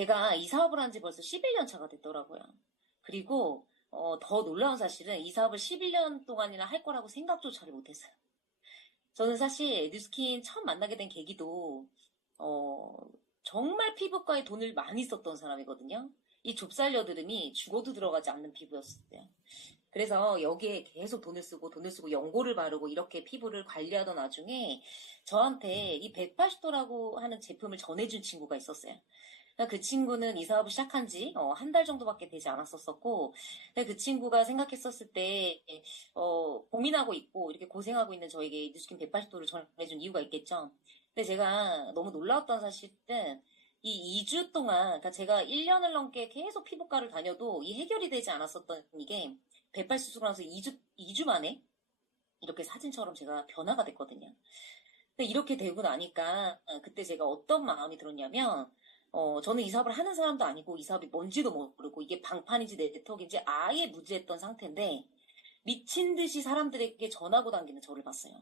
제가 이 사업을 한 지 벌써 11년 차가 됐더라고요. 그리고 어, 더 놀라운 사실은 이 사업을 11년 동안이나 할 거라고 생각조차를 못했어요. 저는 사실 뉴스킨 처음 만나게 된 계기도 어, 정말 피부과에 돈을 많이 썼던 사람이거든요. 이 좁쌀 여드름이 죽어도 들어가지 않는 피부였어요. 그래서 여기에 계속 돈을 쓰고 돈을 쓰고 연고를 바르고 이렇게 피부를 관리하던 와중에 저한테 이 180도라고 하는 제품을 전해준 친구가 있었어요. 그러니까 그 친구는 이 사업을 시작한 지 한 달 정도밖에 되지 않았었고 그 친구가 생각했었을 때 어, 고민하고 있고 이렇게 고생하고 있는 저에게 뉴스킨 180도를 전해준 이유가 있겠죠. 근데 제가 너무 놀라웠던 사실은 이 2주 동안 그러니까 제가 1년을 넘게 계속 피부과를 다녀도 이 해결이 되지 않았었던 이게 180수술을 나서 2주, 2주 만에 이렇게 사진처럼 제가 변화가 됐거든요. 근데 이렇게 되고 나니까 그때 제가 어떤 마음이 들었냐면 어, 저는 이 사업을 하는 사람도 아니고 이 사업이 뭔지도 모르고 이게 방판인지 네트워크인지 아예 무지했던 상태인데 미친 듯이 사람들에게 전하고 다니는 저를 봤어요.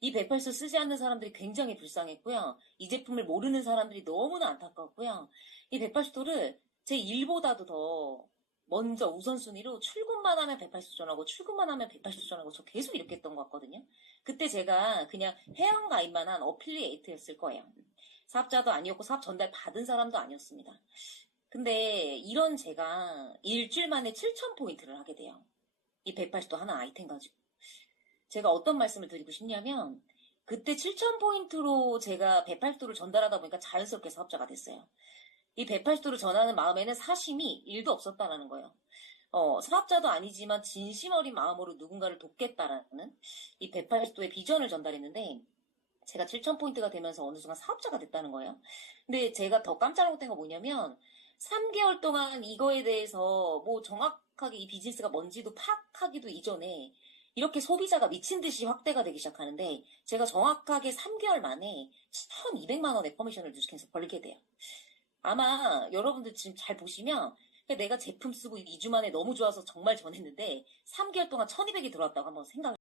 이 108수 쓰지 않는 사람들이 굉장히 불쌍했고요. 이 제품을 모르는 사람들이 너무나 안타까웠고요. 이 180도를 제 일보다도 더 먼저 우선순위로 출근만 하면 180수 전하고 출근만 하면 180수 전하고 저 계속 이렇게 했던 것 같거든요. 그때 제가 그냥 회원 가입만 한 어필리에이트였을 거예요. 사업자도 아니었고 사업 전달 받은 사람도 아니었습니다. 근데 이런 제가 일주일 만에 7,000포인트를 하게 돼요. 이 180도 하나 아이템 가지고. 제가 어떤 말씀을 드리고 싶냐면, 그때 7,000포인트로 제가 180도를 전달하다 보니까 자연스럽게 사업자가 됐어요. 이 180도를 전하는 마음에는 사심이 1도 없었다라는 거예요. 어, 사업자도 아니지만 진심 어린 마음으로 누군가를 돕겠다라는 이 180도의 비전을 전달했는데, 제가 7,000포인트가 되면서 어느 순간 사업자가 됐다는 거예요. 근데 제가 더 깜짝 놀랐던 건 뭐냐면, 3개월 동안 이거에 대해서 뭐 정확하게 이 비즈니스가 뭔지도 파악하기도 이전에 이렇게 소비자가 미친 듯이 확대가 되기 시작하는데 제가 정확하게 3개월 만에 1,200만 원의 커미션을 뉴스캔에서 벌게 돼요. 아마 여러분들 지금 잘 보시면 내가 제품 쓰고 2주 만에 너무 좋아서 정말 전했는데 3개월 동안 1,200이 들어왔다고 한번 생각을